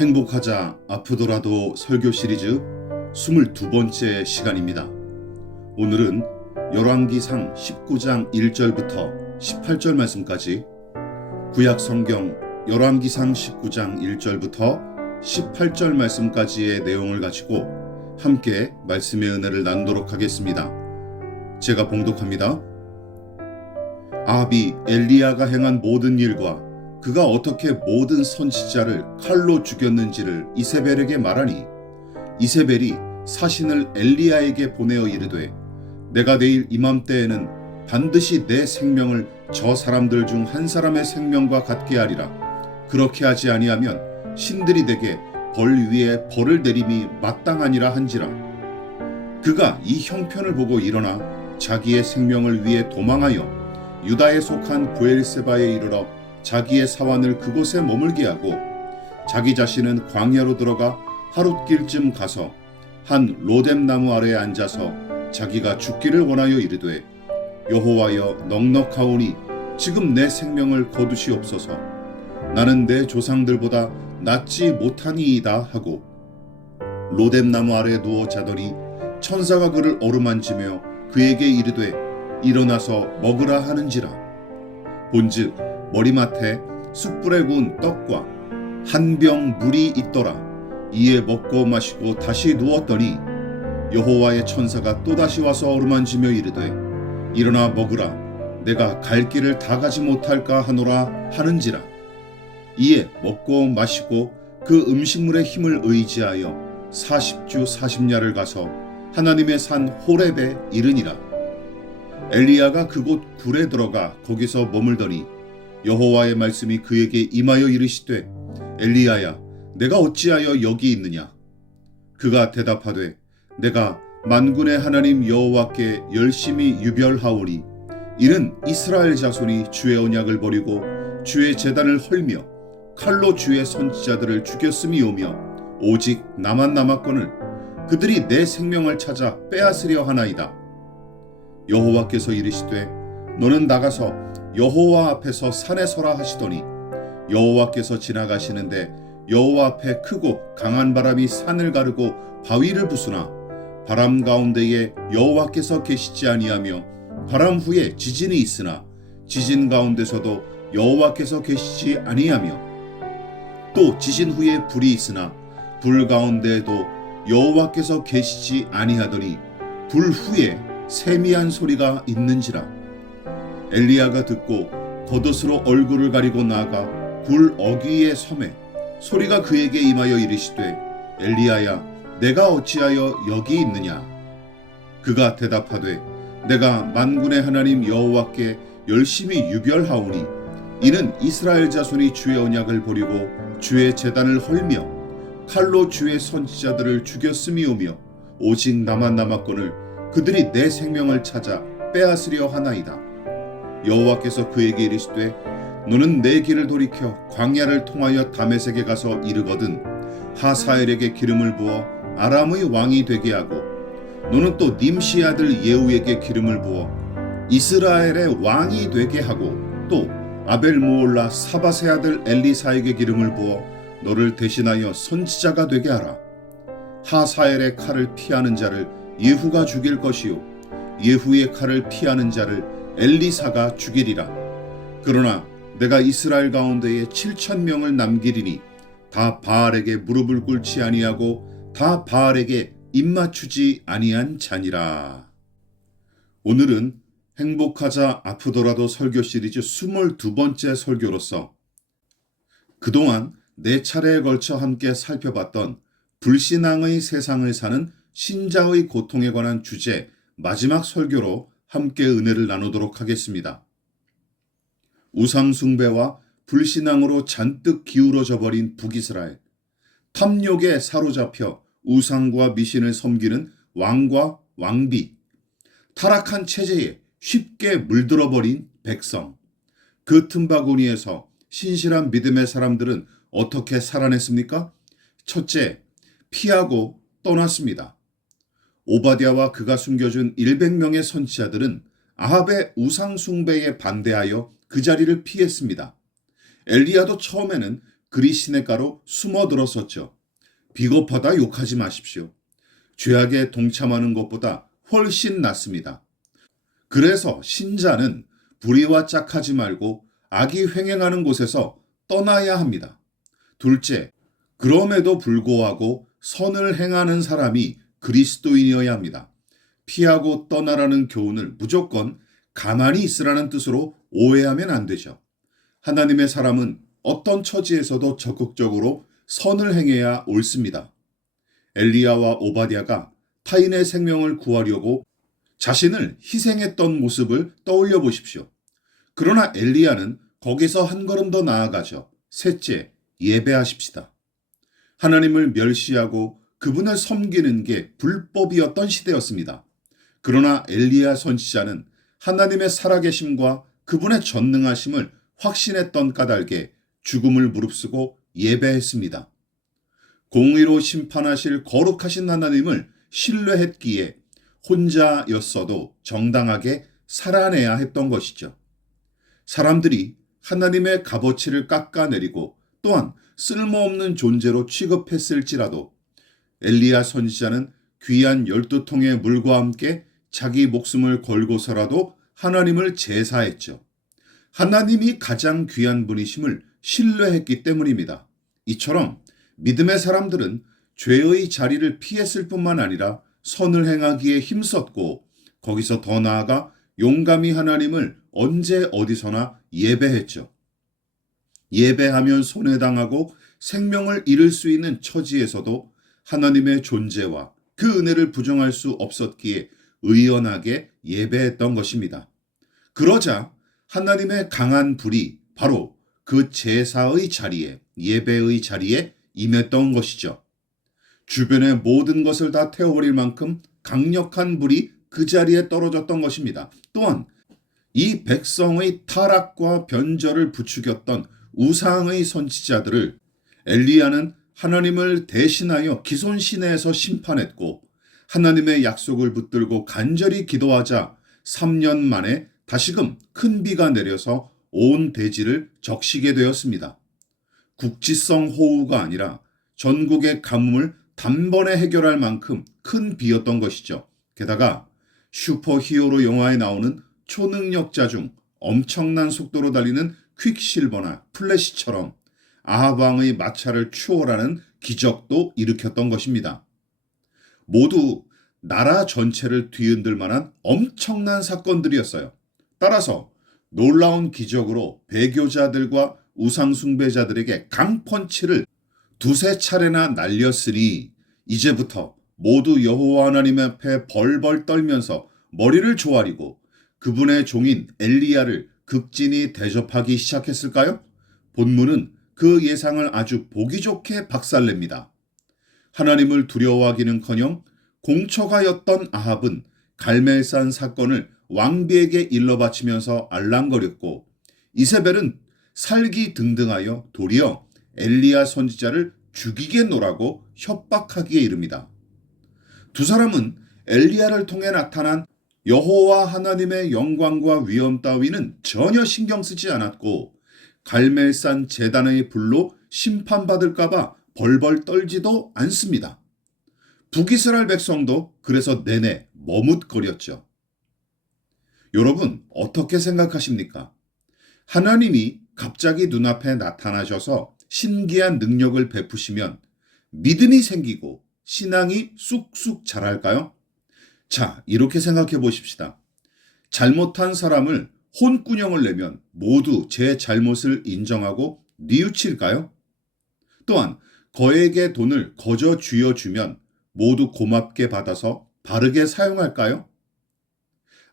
행복하자 아프더라도 설교 시리즈 22번째 시간입니다. 오늘은 열왕기상 19장 1절부터 18절 말씀까지 구약 성경 열왕기상 19장 1절부터 18절 말씀까지의 내용을 가지고 함께 말씀의 은혜를 나누도록 하겠습니다. 제가 봉독합니다. 아합이 엘리야가 행한 모든 일과 그가 어떻게 모든 선지자를 칼로 죽였는지를 이세벨에게 말하니 이세벨이 사신을 엘리야에게 보내어 이르되 내가 내일 이맘때에는 반드시 내 생명을 저 사람들 중 한 사람의 생명과 같게 하리라. 그렇게 하지 아니하면 신들이 내게 벌 위에 벌을 내림이 마땅하니라 한지라. 그가 이 형편을 보고 일어나 자기의 생명을 위해 도망하여 유다에 속한 브엘세바에 이르러 자기의 사환을 그곳에 머물게 하고 자기 자신은 광야로 들어가 하룻길쯤 가서 한 로뎀나무 아래에 앉아서 자기가 죽기를 원하여 이르되 여호와여 넉넉하오니 지금 내 생명을 거두시옵소서. 나는 내 조상들보다 낫지 못하니이다 하고 로뎀나무 아래에 누워 자더니 천사가 그를 어루만지며 그에게 이르되 일어나서 먹으라 하는지라. 본즉 머리맡에 숯불에 구운 떡과 한 병 물이 있더라. 이에 먹고 마시고 다시 누웠더니 여호와의 천사가 또다시 와서 어루만지며 이르되 일어나 먹으라. 내가 갈 길을 다 가지 못할까 하노라 하는지라. 이에 먹고 마시고 그 음식물의 힘을 의지하여 40주 40야를 가서 하나님의 산 호렙에 이르니라. 엘리야가 그곳 굴에 들어가 거기서 머물더니 여호와의 말씀이 그에게 임하여 이르시되 엘리야야 내가 어찌하여 여기 있느냐. 그가 대답하되 내가 만군의 하나님 여호와께 열심히 유별하오니 이는 이스라엘 자손이 주의 언약을 버리고 주의 제단을 헐며 칼로 주의 선지자들을 죽였음이오며 오직 나만 남았거늘 그들이 내 생명을 찾아 빼앗으려 하나이다. 여호와께서 이르시되 너는 나가서 여호와 앞에서 산에 서라 하시더니 여호와께서 지나가시는데 여호와 앞에 크고 강한 바람이 산을 가르고 바위를 부수나 바람 가운데에 여호와께서 계시지 아니하며 바람 후에 지진이 있으나 지진 가운데서도 여호와께서 계시지 아니하며 또 지진 후에 불이 있으나 불 가운데에도 여호와께서 계시지 아니하더니 불 후에 세미한 소리가 있는지라. 엘리야가 듣고 겉옷으로 얼굴을 가리고 나아가 굴 어귀의 섬에 소리가 그에게 임하여 이르시되 엘리야야 내가 어찌하여 여기 있느냐. 그가 대답하되 내가 만군의 하나님 여호와께 열심히 유별하오니 이는 이스라엘 자손이 주의 언약을 버리고 주의 제단을 헐며 칼로 주의 선지자들을 죽였음이오며 오직 나만 남았거늘 그들이 내 생명을 찾아 빼앗으려 하나이다. 여호와께서 그에게 이르시되 너는 내 길을 돌이켜 광야를 통하여 다메섹에 가서 이르거든 하사엘에게 기름을 부어 아람의 왕이 되게 하고 너는 또 님시 아들 예후에게 기름을 부어 이스라엘의 왕이 되게 하고 또 아벨모올라 사밧의 아들 엘리사에게 기름을 부어 너를 대신하여 선지자가 되게 하라. 하사엘의 칼을 피하는 자를 예후가 죽일 것이요 예후의 칼을 피하는 자를 엘리사가 죽이리라. 그러나 내가 이스라엘 가운데에 7,000명을 남기리니 다 바알에게 무릎을 꿇지 아니하고 다 바알에게 입맞추지 아니한 자니라. 오늘은 행복하자 아프더라도 설교 시리즈 22번째 설교로서 그동안 4차례에 걸쳐 함께 살펴봤던 불신앙의 세상을 사는 신자의 고통에 관한 주제 마지막 설교로 함께 은혜를 나누도록 하겠습니다. 우상숭배와 불신앙으로 잔뜩 기울어져 버린 북이스라엘, 탐욕에 사로잡혀 우상과 미신을 섬기는 왕과 왕비, 타락한 체제에 쉽게 물들어버린 백성, 그 틈바구니에서 신실한 믿음의 사람들은 어떻게 살아냈습니까? 첫째, 피하고 떠났습니다. 오바댜와 그가 숨겨준 100명의 선지자들은 아합의 우상 숭배에 반대하여 그 자리를 피했습니다. 엘리야도 처음에는 그리 시냇가로 숨어들었었죠. 비겁하다 욕하지 마십시오. 죄악에 동참하는 것보다 훨씬 낫습니다. 그래서 신자는 불의와 짝하지 말고 악이 횡행하는 곳에서 떠나야 합니다. 둘째, 그럼에도 불구하고 선을 행하는 사람이 그리스도인이어야 합니다. 피하고 떠나라는 교훈을 무조건 가만히 있으라는 뜻으로 오해하면 안 되죠. 하나님의 사람은 어떤 처지에서도 적극적으로 선을 행해야 옳습니다. 엘리야와 오바댜가 타인의 생명을 구하려고 자신을 희생했던 모습을 떠올려 보십시오. 그러나 엘리야는 거기서 한 걸음 더 나아가죠. 셋째, 예배하십시다. 하나님을 멸시하고 그분을 섬기는 게 불법이었던 시대였습니다. 그러나 엘리야 선지자는 하나님의 살아계심과 그분의 전능하심을 확신했던 까닭에 죽음을 무릅쓰고 예배했습니다. 공의로 심판하실 거룩하신 하나님을 신뢰했기에 혼자였어도 정당하게 살아내야 했던 것이죠. 사람들이 하나님의 값어치를 깎아내리고 또한 쓸모없는 존재로 취급했을지라도 엘리야 선지자는 귀한 12통의 물과 함께 자기 목숨을 걸고서라도 하나님을 제사했죠. 하나님이 가장 귀한 분이심을 신뢰했기 때문입니다. 이처럼 믿음의 사람들은 죄의 자리를 피했을 뿐만 아니라 선을 행하기에 힘썼고 거기서 더 나아가 용감히 하나님을 언제 어디서나 예배했죠. 예배하면 손해당하고 생명을 잃을 수 있는 처지에서도 하나님의 존재와 그 은혜를 부정할 수 없었기에 의연하게 예배했던 것입니다. 그러자 하나님의 강한 불이 바로 그 제사의 자리에, 예배의 자리에 임했던 것이죠. 주변의 모든 것을 다 태워버릴 만큼 강력한 불이 그 자리에 떨어졌던 것입니다. 또한 이 백성의 타락과 변절을 부추겼던 우상의 선지자들을 엘리야는 하나님을 대신하여 기손 시내에서 심판했고 하나님의 약속을 붙들고 간절히 기도하자 3년 만에 다시금 큰 비가 내려서 온 대지를 적시게 되었습니다. 국지성 호우가 아니라 전국의 가뭄을 단번에 해결할 만큼 큰 비였던 것이죠. 게다가 슈퍼히어로 영화에 나오는 초능력자 중 엄청난 속도로 달리는 퀵실버나 플래시처럼 아합 왕의 마차를 추월하는 기적도 일으켰던 것입니다. 모두 나라 전체를 뒤흔들 만한 엄청난 사건들이었어요. 따라서 놀라운 기적으로 배교자들과 우상숭배자들에게 강펀치를 두세 차례나 날렸으니 이제부터 모두 여호와 하나님 앞에 벌벌 떨면서 머리를 조아리고 그분의 종인 엘리야를 극진히 대접하기 시작했을까요? 본문은 그 예상을 아주 보기 좋게 박살냅니다. 하나님을 두려워하기는커녕 공처가였던 아합은 갈멜산 사건을 왕비에게 일러 바치면서 알랑거렸고 이세벨은 살기 등등하여 도리어 엘리야 선지자를 죽이겠노라고 협박하기에 이릅니다. 두 사람은 엘리야를 통해 나타난 여호와 하나님의 영광과 위엄 따위는 전혀 신경 쓰지 않았고 갈멜산 제단의 불로 심판받을까봐 벌벌 떨지도 않습니다. 북이스라엘 백성도 그래서 내내 머뭇거렸죠. 여러분 어떻게 생각하십니까? 하나님이 갑자기 눈앞에 나타나셔서 신기한 능력을 베푸시면 믿음이 생기고 신앙이 쑥쑥 자랄까요? 자, 이렇게 생각해 보십시다. 잘못한 사람을 혼꾸녕을 내면 모두 제 잘못을 인정하고 뉘우칠까요? 또한 거액의 돈을 거저 쥐어주면 모두 고맙게 받아서 바르게 사용할까요?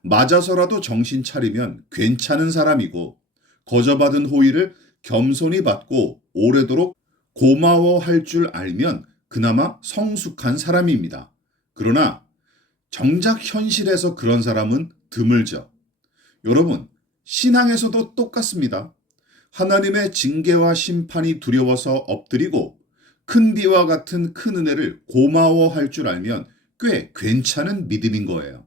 맞아서라도 정신 차리면 괜찮은 사람이고 거저 받은 호의를 겸손히 받고 오래도록 고마워할 줄 알면 그나마 성숙한 사람입니다. 그러나 정작 현실에서 그런 사람은 드물죠. 여러분, 신앙에서도 똑같습니다. 하나님의 징계와 심판이 두려워서 엎드리고 큰 비와 같은 큰 은혜를 고마워할 줄 알면 꽤 괜찮은 믿음인 거예요.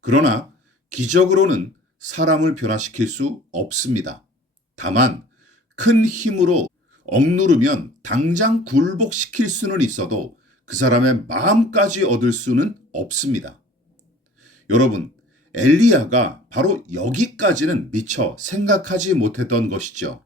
그러나 기적으로는 사람을 변화시킬 수 없습니다. 다만 큰 힘으로 억누르면 당장 굴복시킬 수는 있어도 그 사람의 마음까지 얻을 수는 없습니다. 여러분, 엘리야가 바로 여기까지는 미처 생각하지 못했던 것이죠.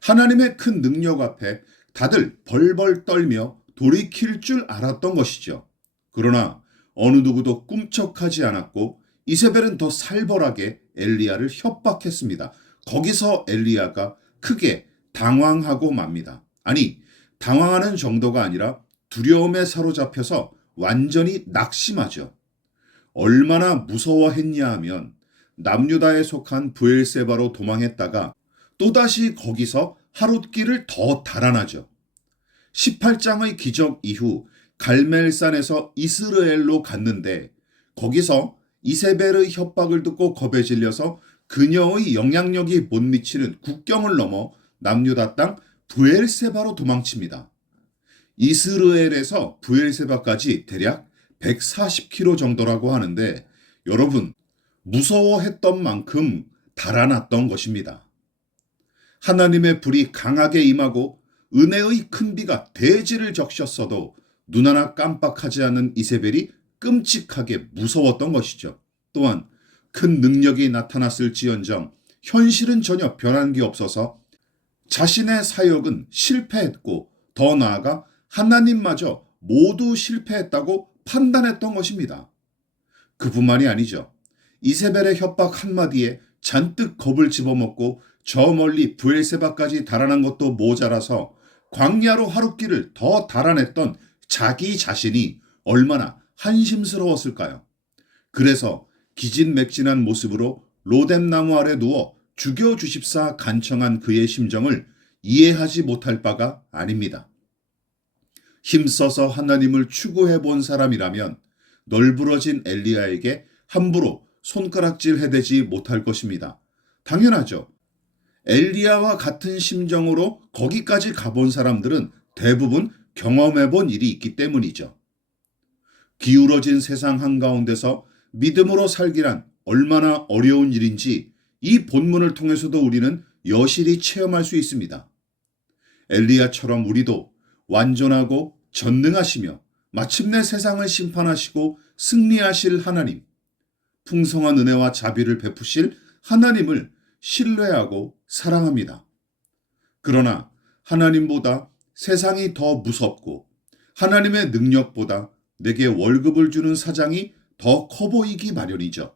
하나님의 큰 능력 앞에 다들 벌벌 떨며 돌이킬 줄 알았던 것이죠. 그러나 어느 누구도 꿈쩍하지 않았고 이세벨은 더 살벌하게 엘리야를 협박했습니다. 거기서 엘리야가 크게 당황하고 맙니다. 아니, 당황하는 정도가 아니라 두려움에 사로잡혀서 완전히 낙심하죠. 얼마나 무서워했냐 하면 남유다에 속한 브엘세바로 도망했다가 또다시 거기서 하룻길을 더 달아나죠. 18장의 기적 이후 갈멜산에서 이스라엘로 갔는데 거기서 이세벨의 협박을 듣고 겁에 질려서 그녀의 영향력이 못 미치는 국경을 넘어 남유다 땅 브엘세바로 도망칩니다. 이스라엘에서 브엘세바까지 대략 140km 정도라고 하는데 여러분, 무서워했던 만큼 달아났던 것입니다. 하나님의 불이 강하게 임하고 은혜의 큰 비가 대지를 적셨어도 눈 하나 깜빡하지 않는 이세벨이 끔찍하게 무서웠던 것이죠. 또한 큰 능력이 나타났을지언정 현실은 전혀 변한 게 없어서 자신의 사역은 실패했고 더 나아가 하나님마저 모두 실패했다고 판단했던 것입니다. 그뿐만이 아니죠. 이세벨의 협박 한마디에 잔뜩 겁을 집어먹고 저 멀리 브엘세바까지 달아난 것도 모자라서 광야로 하룻길을 더 달아냈던 자기 자신이 얼마나 한심스러웠을까요? 그래서 기진맥진한 모습으로 로뎀나무 아래 누워 죽여주십사 간청한 그의 심정을 이해하지 못할 바가 아닙니다. 힘써서 하나님을 추구해 본 사람이라면 널브러진 엘리야에게 함부로 손가락질 해대지 못할 것입니다. 당연하죠. 엘리야와 같은 심정으로 거기까지 가본 사람들은 대부분 경험해 본 일이 있기 때문이죠. 기울어진 세상 한가운데서 믿음으로 살기란 얼마나 어려운 일인지 이 본문을 통해서도 우리는 여실히 체험할 수 있습니다. 엘리야처럼 우리도 완전하고 전능하시며 마침내 세상을 심판하시고 승리하실 하나님, 풍성한 은혜와 자비를 베푸실 하나님을 신뢰하고 사랑합니다. 그러나 하나님보다 세상이 더 무섭고 하나님의 능력보다 내게 월급을 주는 사장이 더 커 보이기 마련이죠.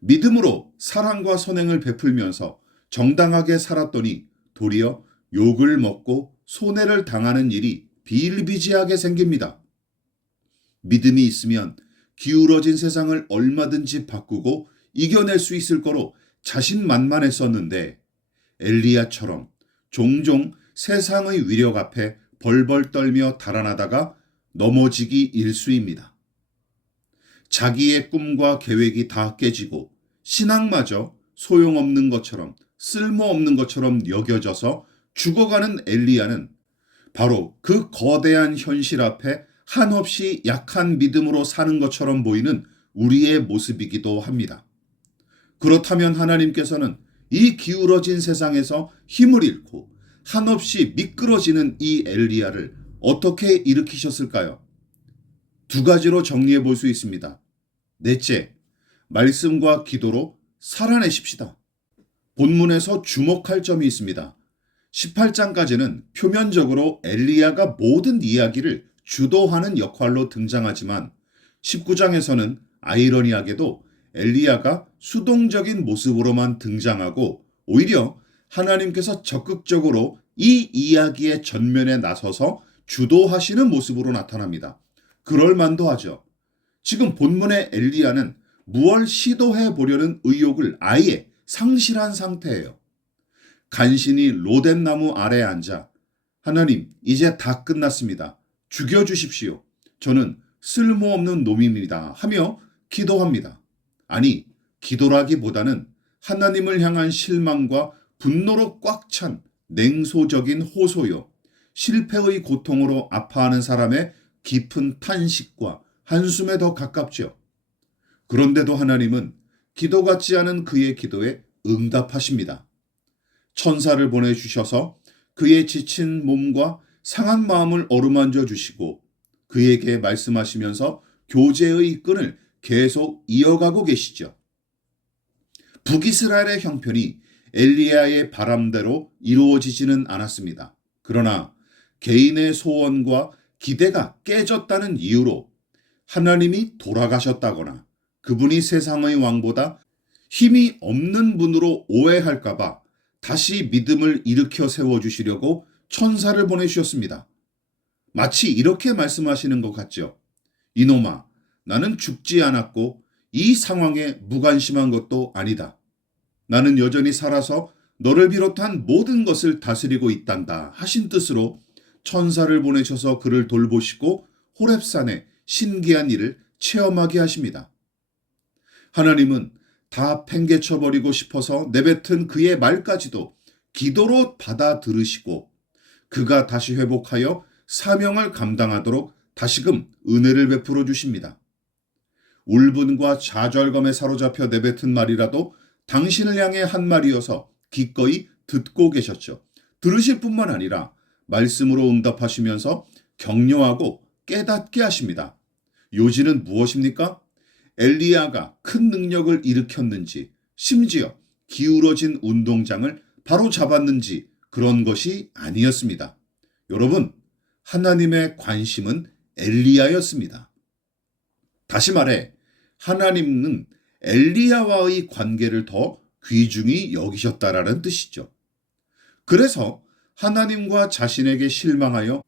믿음으로 사랑과 선행을 베풀면서 정당하게 살았더니 도리어 욕을 먹고 손해를 당하는 일이 비일비재하게 생깁니다. 믿음이 있으면 기울어진 세상을 얼마든지 바꾸고 이겨낼 수 있을 거로 자신만만했었는데 엘리야처럼 종종 세상의 위력 앞에 벌벌 떨며 달아나다가 넘어지기 일쑤입니다. 자기의 꿈과 계획이 다 깨지고 신앙마저 소용없는 것처럼 쓸모없는 것처럼 여겨져서 죽어가는 엘리야는 바로 그 거대한 현실 앞에 한없이 약한 믿음으로 사는 것처럼 보이는 우리의 모습이기도 합니다. 그렇다면 하나님께서는 이 기울어진 세상에서 힘을 잃고 한없이 미끄러지는 이 엘리야를 어떻게 일으키셨을까요? 두 가지로 정리해 볼 수 있습니다. 넷째, 말씀과 기도로 살아내십시다. 본문에서 주목할 점이 있습니다. 18장까지는 표면적으로 엘리야가 모든 이야기를 주도하는 역할로 등장하지만 19장에서는 아이러니하게도 엘리야가 수동적인 모습으로만 등장하고 오히려 하나님께서 적극적으로 이 이야기의 전면에 나서서 주도하시는 모습으로 나타납니다. 그럴 만도 하죠. 지금 본문의 엘리야는 무얼 시도해 보려는 의욕을 아예 상실한 상태예요. 간신히 로뎀나무 아래에 앉아 하나님, 이제 다 끝났습니다. 죽여주십시오. 저는 쓸모없는 놈입니다. 하며 기도합니다. 아니, 기도라기보다는 하나님을 향한 실망과 분노로 꽉 찬 냉소적인 호소요. 실패의 고통으로 아파하는 사람의 깊은 탄식과 한숨에 더 가깝죠. 그런데도 하나님은 기도 같지 않은 그의 기도에 응답하십니다. 천사를 보내주셔서 그의 지친 몸과 상한 마음을 어루만져 주시고 그에게 말씀하시면서 교제의 끈을 계속 이어가고 계시죠. 북이스라엘의 형편이 엘리야의 바람대로 이루어지지는 않았습니다. 그러나 개인의 소원과 기대가 깨졌다는 이유로 하나님이 돌아가셨다거나 그분이 세상의 왕보다 힘이 없는 분으로 오해할까봐 다시 믿음을 일으켜 세워주시려고 천사를 보내주셨습니다. 마치 이렇게 말씀하시는 것 같죠. 이놈아, 나는 죽지 않았고 이 상황에 무관심한 것도 아니다. 나는 여전히 살아서 너를 비롯한 모든 것을 다스리고 있단다 하신 뜻으로 천사를 보내셔서 그를 돌보시고 호렙산의 신기한 일을 체험하게 하십니다. 하나님은 다 팽개쳐버리고 싶어서 내뱉은 그의 말까지도 기도로 받아들으시고 그가 다시 회복하여 사명을 감당하도록 다시금 은혜를 베풀어 주십니다. 울분과 좌절감에 사로잡혀 내뱉은 말이라도 당신을 향해 한 말이어서 기꺼이 듣고 계셨죠. 들으실 뿐만 아니라 말씀으로 응답하시면서 격려하고 깨닫게 하십니다. 요지는 무엇입니까? 엘리야가 큰 능력을 일으켰는지 심지어 기울어진 운동장을 바로 잡았는지 그런 것이 아니었습니다. 여러분, 하나님의 관심은 엘리야였습니다. 다시 말해 하나님은 엘리야와의 관계를 더 귀중히 여기셨다라는 뜻이죠. 그래서 하나님과 자신에게 실망하여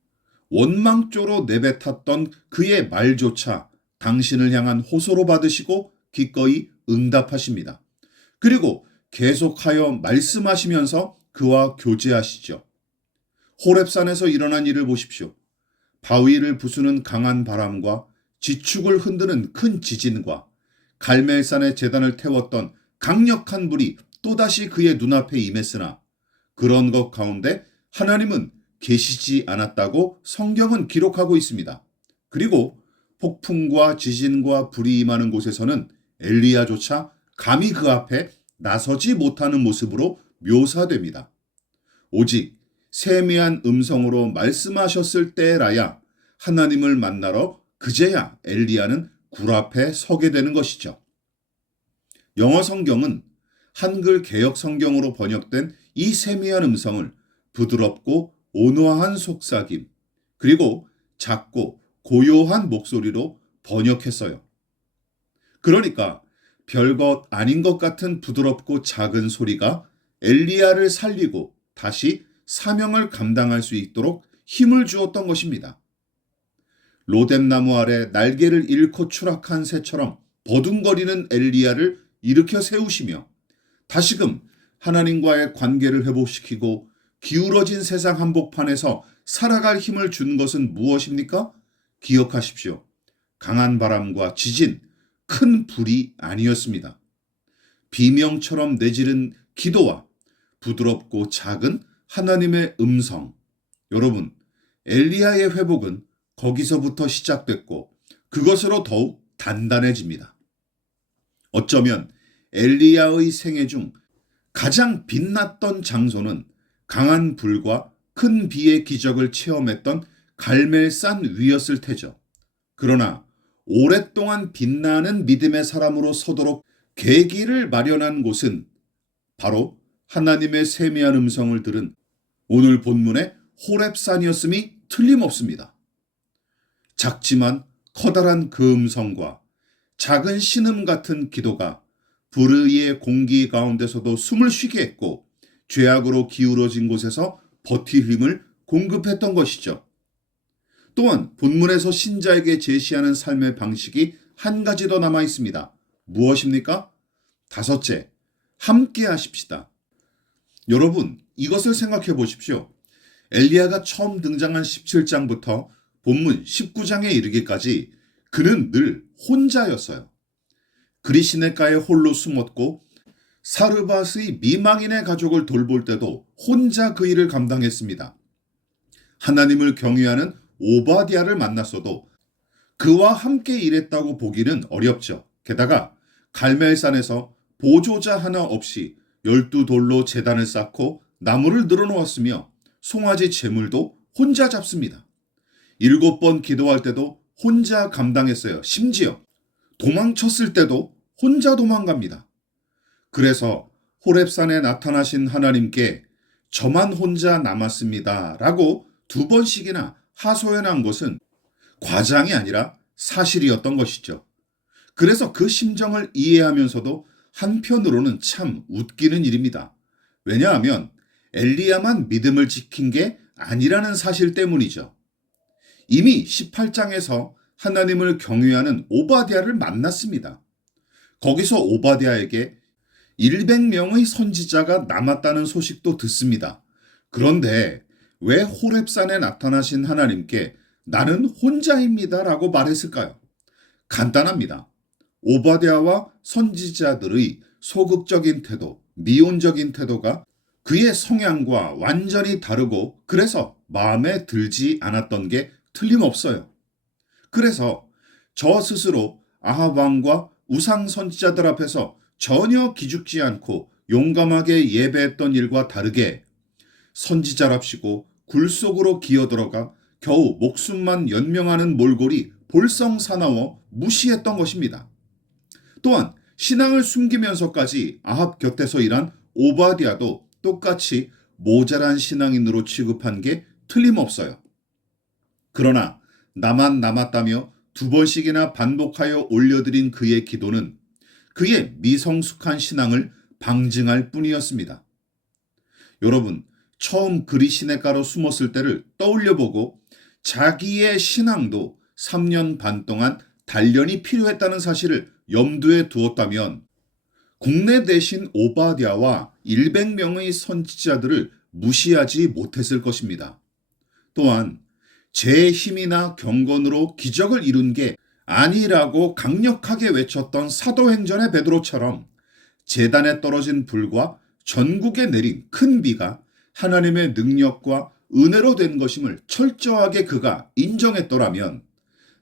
원망조로 내뱉었던 그의 말조차 당신을 향한 호소로 받으시고 기꺼이 응답하십니다. 그리고 계속하여 말씀하시면서 그와 교제하시죠. 호렙산에서 일어난 일을 보십시오. 바위를 부수는 강한 바람과 지축을 흔드는 큰 지진과 갈멜산의 제단을 태웠던 강력한 불이 또다시 그의 눈앞에 임했으나 그런 것 가운데 하나님은 계시지 않았다고 성경은 기록하고 있습니다. 그리고 폭풍과 지진과 불이 임하는 곳에서는 엘리야조차 감히 그 앞에 나서지 못하는 모습으로 묘사됩니다. 오직 세미한 음성으로 말씀하셨을 때라야 하나님을 만나러 그제야 엘리야는 굴 앞에 서게 되는 것이죠. 영어 성경은 한글 개역 성경으로 번역된 이 세미한 음성을 부드럽고 온화한 속삭임, 그리고 작고 고요한 목소리로 번역했어요. 그러니까 별것 아닌 것 같은 부드럽고 작은 소리가 엘리야를 살리고 다시 사명을 감당할 수 있도록 힘을 주었던 것입니다. 로뎀나무 아래 날개를 잃고 추락한 새처럼 버둥거리는 엘리야를 일으켜 세우시며 다시금 하나님과의 관계를 회복시키고 기울어진 세상 한복판에서 살아갈 힘을 준 것은 무엇입니까? 기억하십시오. 강한 바람과 지진, 큰 불이 아니었습니다. 비명처럼 내지른 기도와 부드럽고 작은 하나님의 음성. 여러분, 엘리야의 회복은 거기서부터 시작됐고 그것으로 더욱 단단해집니다. 어쩌면 엘리야의 생애 중 가장 빛났던 장소는 강한 불과 큰 비의 기적을 체험했던 갈멜산 위였을 테죠. 그러나 오랫동안 빛나는 믿음의 사람으로 서도록 계기를 마련한 곳은 바로 하나님의 세미한 음성을 들은 오늘 본문의 호렙산이었음이 틀림없습니다. 작지만 커다란 그 음성과 작은 신음 같은 기도가 불의의 공기 가운데서도 숨을 쉬게 했고 죄악으로 기울어진 곳에서 버틸 힘을 공급했던 것이죠. 또한 본문에서 신자에게 제시하는 삶의 방식이 한 가지 더 남아 있습니다. 무엇입니까? 다섯째, 함께 하십시다. 여러분, 이것을 생각해 보십시오. 엘리야가 처음 등장한 17장부터 본문 19장에 이르기까지 그는 늘 혼자였어요. 그리시네가에 홀로 숨었고 사르밧의 미망인의 가족을 돌볼 때도 혼자 그 일을 감당했습니다. 하나님을 경외하는 오바댜를 만났어도 그와 함께 일했다고 보기는 어렵죠. 게다가 갈멜산에서 보조자 하나 없이 12돌로 제단을 쌓고 나무를 늘어놓았으며 송아지 제물도 혼자 잡습니다. 7번 기도할 때도 혼자 감당했어요. 심지어 도망쳤을 때도 혼자 도망갑니다. 그래서 호렙산에 나타나신 하나님께 저만 혼자 남았습니다 라고 2번씩이나 하소연한 것은 과장이 아니라 사실이었던 것이죠. 그래서 그 심정을 이해하면서도 한편으로는 참 웃기는 일입니다. 왜냐하면 엘리야만 믿음을 지킨 게 아니라는 사실 때문이죠. 이미 18장에서 하나님을 경외하는 오바댜를 만났습니다. 거기서 오바댜에게 100명의 선지자가 남았다는 소식도 듣습니다. 그런데 왜 호렙산에 나타나신 하나님께 나는 혼자입니다 라고 말했을까요? 간단합니다. 오바댜와 선지자들의 소극적인 태도, 미온적인 태도가 그의 성향과 완전히 다르고 그래서 마음에 들지 않았던 게 틀림없어요. 그래서 저 스스로 아합 왕과 우상 선지자들 앞에서 전혀 기죽지 않고 용감하게 예배했던 일과 다르게 선지자랍시고 굴 속으로 기어들어가 겨우 목숨만 연명하는 몰골이 볼썽사나워 무시했던 것입니다. 또한 신앙을 숨기면서까지 아합 곁에서 일한 오바댜도 똑같이 모자란 신앙인으로 취급한 게 틀림없어요. 그러나 나만 남았다며 2번씩이나 반복하여 올려드린 그의 기도는 그의 미성숙한 신앙을 방증할 뿐이었습니다. 여러분, 처음 그리 시냇가로 숨었을 때를 떠올려보고 자기의 신앙도 3년 반 동안 단련이 필요했다는 사실을 염두에 두었다면 국내 대신 오바댜와 100명의 선지자들을 무시하지 못했을 것입니다. 또한 제 힘이나 경건으로 기적을 이룬 게 아니라고 강력하게 외쳤던 사도행전의 베드로처럼 제단에 떨어진 불과 전국에 내린 큰 비가 하나님의 능력과 은혜로 된 것임을 철저하게 그가 인정했더라면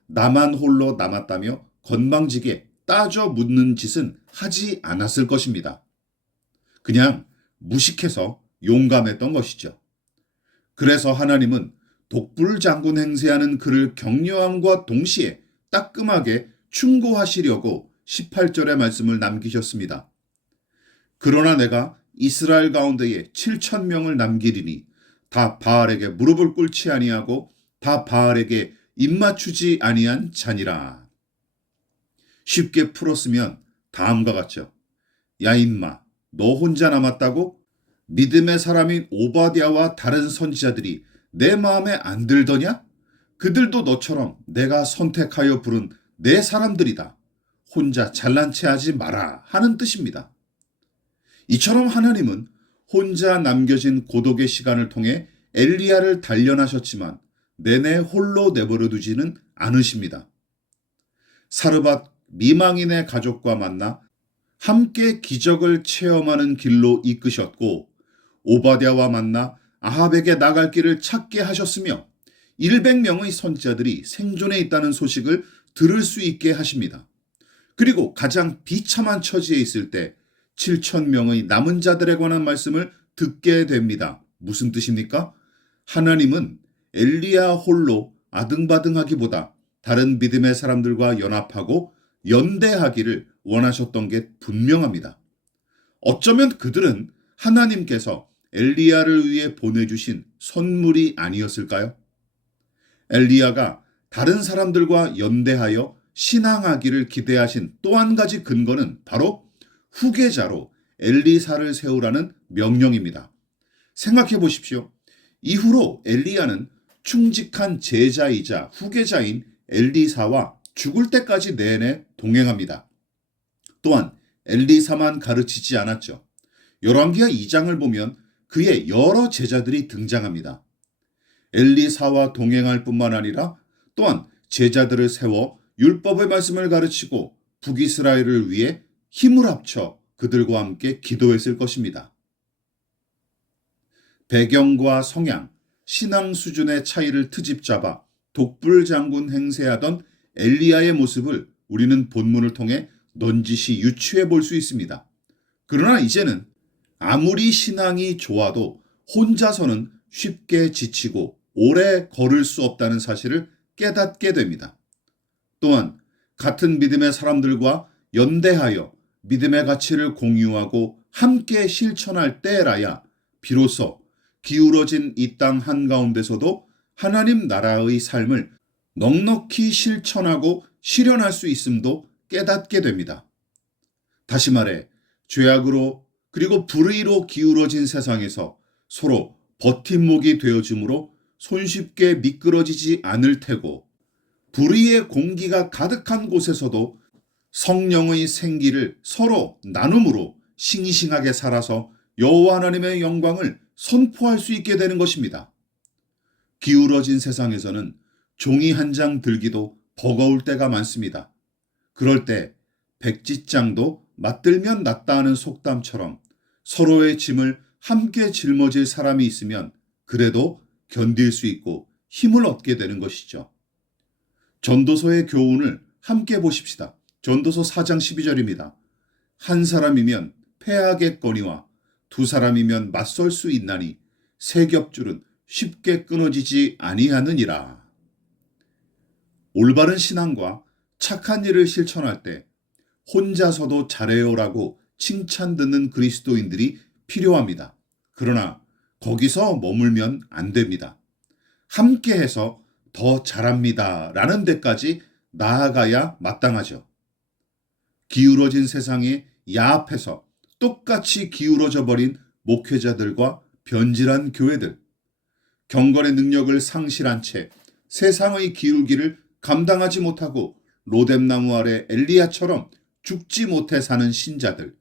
나만 홀로 남았다며 건방지게 따져 묻는 짓은 하지 않았을 것입니다. 그냥 무식해서 용감했던 것이죠. 그래서 하나님은 독불장군 행세하는 그를 격려함과 동시에 따끔하게 충고하시려고 18절의 말씀을 남기셨습니다. 그러나 내가 이스라엘 가운데에 7,000명을 남기리니 다 바알에게 무릎을 꿇지 아니하고 다 바알에게 입맞추지 아니한 자니라. 쉽게 풀었으면 다음과 같죠. 야 임마, 너 혼자 남았다고? 믿음의 사람인 오바댜와 다른 선지자들이 내 마음에 안 들더냐? 그들도 너처럼 내가 선택하여 부른 내 사람들이다. 혼자 잘난 체 하지 마라 하는 뜻입니다. 이처럼 하나님은 혼자 남겨진 고독의 시간을 통해 엘리야를 단련하셨지만 내내 홀로 내버려 두지는 않으십니다. 사르밧 미망인의 가족과 만나 함께 기적을 체험하는 길로 이끄셨고 오바댜와 만나 아합에게 나갈 길을 찾게 하셨으며 100명의 선지자들이 생존해 있다는 소식을 들을 수 있게 하십니다. 그리고 가장 비참한 처지에 있을 때 7,000명의 남은 자들에 관한 말씀을 듣게 됩니다. 무슨 뜻입니까? 하나님은 엘리야 홀로 아등바등하기보다 다른 믿음의 사람들과 연합하고 연대하기를 원하셨던 게 분명합니다. 어쩌면 그들은 하나님께서 엘리야를 위해 보내주신 선물이 아니었을까요? 엘리야가 다른 사람들과 연대하여 신앙하기를 기대하신 또 한 가지 근거는 바로 후계자로 엘리사를 세우라는 명령입니다. 생각해 보십시오. 이후로 엘리야는 충직한 제자이자 후계자인 엘리사와 죽을 때까지 내내 동행합니다. 또한 엘리사만 가르치지 않았죠. 열왕기하 2장을 보면 그의 여러 제자들이 등장합니다. 엘리사와 동행할 뿐만 아니라 또한 제자들을 세워 율법의 말씀을 가르치고 북이스라엘을 위해 힘을 합쳐 그들과 함께 기도했을 것입니다. 배경과 성향, 신앙 수준의 차이를 트집잡아 독불장군 행세하던 엘리야의 모습을 우리는 본문을 통해 넌지시 유추해 볼 수 있습니다. 그러나 이제는 아무리 신앙이 좋아도 혼자서는 쉽게 지치고 오래 걸을 수 없다는 사실을 깨닫게 됩니다. 또한 같은 믿음의 사람들과 연대하여 믿음의 가치를 공유하고 함께 실천할 때라야 비로소 기울어진 이 땅 한가운데서도 하나님 나라의 삶을 넉넉히 실천하고 실현할 수 있음도 깨닫게 됩니다. 다시 말해 죄악으로 그리고 불의로 기울어진 세상에서 서로 버팀목이 되어주므로 손쉽게 미끄러지지 않을 테고, 불의의 공기가 가득한 곳에서도 성령의 생기를 서로 나눔으로 싱싱하게 살아서 여호와 하나님의 영광을 선포할 수 있게 되는 것입니다. 기울어진 세상에서는 종이 한 장 들기도 버거울 때가 많습니다. 그럴 때 백지장도 맞들면 낫다 하는 속담처럼 서로의 짐을 함께 짊어질 사람이 있으면 그래도 견딜 수 있고 힘을 얻게 되는 것이죠. 전도서의 교훈을 함께 보십시다. 전도서 4장 12절입니다. 한 사람이면 패하겠거니와 두 사람이면 맞설 수 있나니 세 겹줄은 쉽게 끊어지지 아니하느니라. 올바른 신앙과 착한 일을 실천할 때 혼자서도 잘해요라고 칭찬 듣는 그리스도인들이 필요합니다. 그러나 거기서 머물면 안 됩니다. 함께해서 더 잘합니다 라는 데까지 나아가야 마땅하죠. 기울어진 세상에 야합해서 똑같이 기울어져 버린 목회자들과 변질한 교회들, 경건의 능력을 상실한 채 세상의 기울기를 감당하지 못하고 로뎀나무 아래 엘리야처럼 죽지 못해 사는 신자들,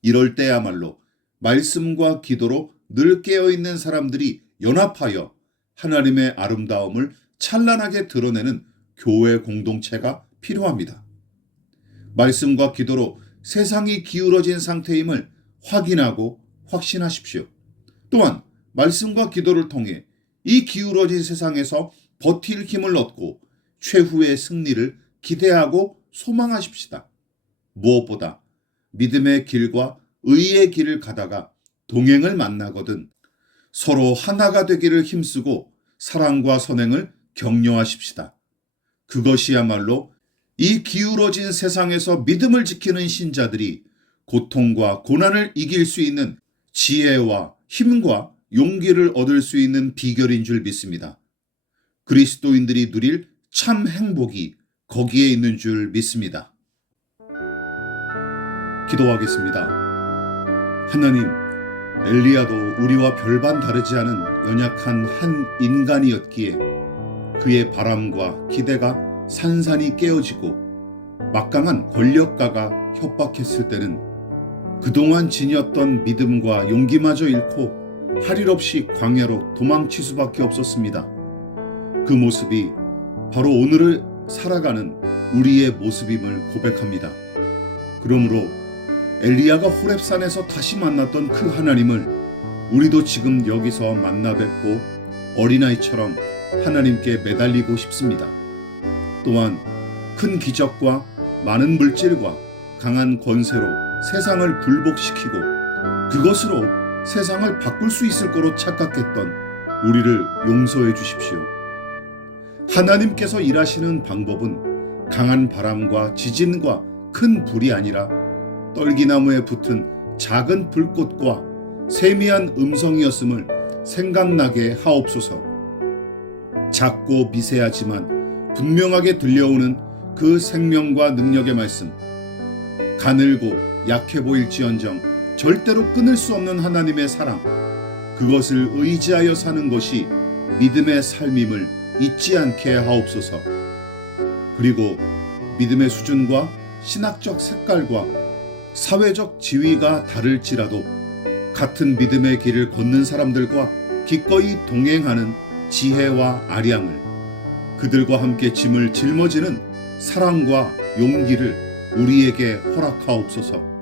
이럴 때야말로 말씀과 기도로 늘 깨어있는 사람들이 연합하여 하나님의 아름다움을 찬란하게 드러내는 교회 공동체가 필요합니다. 말씀과 기도로 세상이 기울어진 상태임을 확인하고 확신하십시오. 또한 말씀과 기도를 통해 이 기울어진 세상에서 버틸 힘을 얻고 최후의 승리를 기대하고 소망하십시다. 무엇보다 믿음의 길과 의의 길을 가다가 동행을 만나거든 서로 하나가 되기를 힘쓰고 사랑과 선행을 격려하십시다. 그것이야말로 이 기울어진 세상에서 믿음을 지키는 신자들이 고통과 고난을 이길 수 있는 지혜와 힘과 용기를 얻을 수 있는 비결인 줄 믿습니다. 그리스도인들이 누릴 참 행복이 거기에 있는 줄 믿습니다. 기도하겠습니다. 하나님, 엘리야도 우리와 별반 다르지 않은 연약한 한 인간이었기에 그의 바람과 기대가 산산이 깨어지고 막강한 권력가가 협박했을 때는 그동안 지녔던 믿음과 용기마저 잃고 할 일 없이 광야로 도망칠 수밖에 없었습니다. 그 모습이 바로 오늘을 살아가는 우리의 모습임을 고백합니다. 그러므로 엘리야가 호렙산에서 다시 만났던 그 하나님을 우리도 지금 여기서 만나 뵙고 어린아이처럼 하나님께 매달리고 싶습니다. 또한 큰 기적과 많은 물질과 강한 권세로 세상을 굴복시키고 그것으로 세상을 바꿀 수 있을 거로 착각했던 우리를 용서해 주십시오. 하나님께서 일하시는 방법은 강한 바람과 지진과 큰 불이 아니라 떨기나무에 붙은 작은 불꽃과 세미한 음성이었음을 생각나게 하옵소서. 작고 미세하지만 분명하게 들려오는 그 생명과 능력의 말씀, 가늘고 약해 보일지언정 절대로 끊을 수 없는 하나님의 사랑, 그것을 의지하여 사는 것이 믿음의 삶임을 잊지 않게 하옵소서. 그리고 믿음의 수준과 신학적 색깔과 사회적 지위가 다를지라도 같은 믿음의 길을 걷는 사람들과 기꺼이 동행하는 지혜와 아량을, 그들과 함께 짐을 짊어지는 사랑과 용기를 우리에게 허락하옵소서.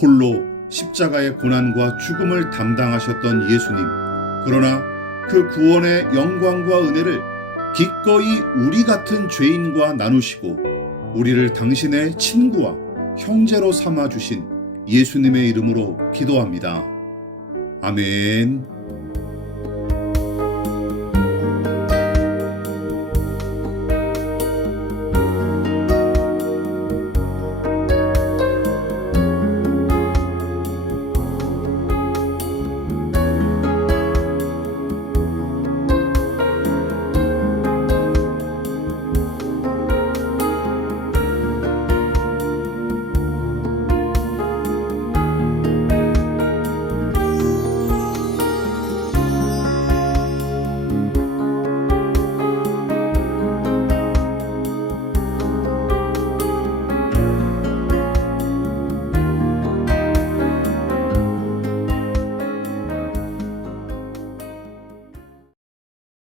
홀로 십자가의 고난과 죽음을 담당하셨던 예수님, 그러나 그 구원의 영광과 은혜를 기꺼이 우리 같은 죄인과 나누시고 우리를 당신의 친구와 형제로 삼아 주신 예수님의 이름으로 기도합니다. 아멘.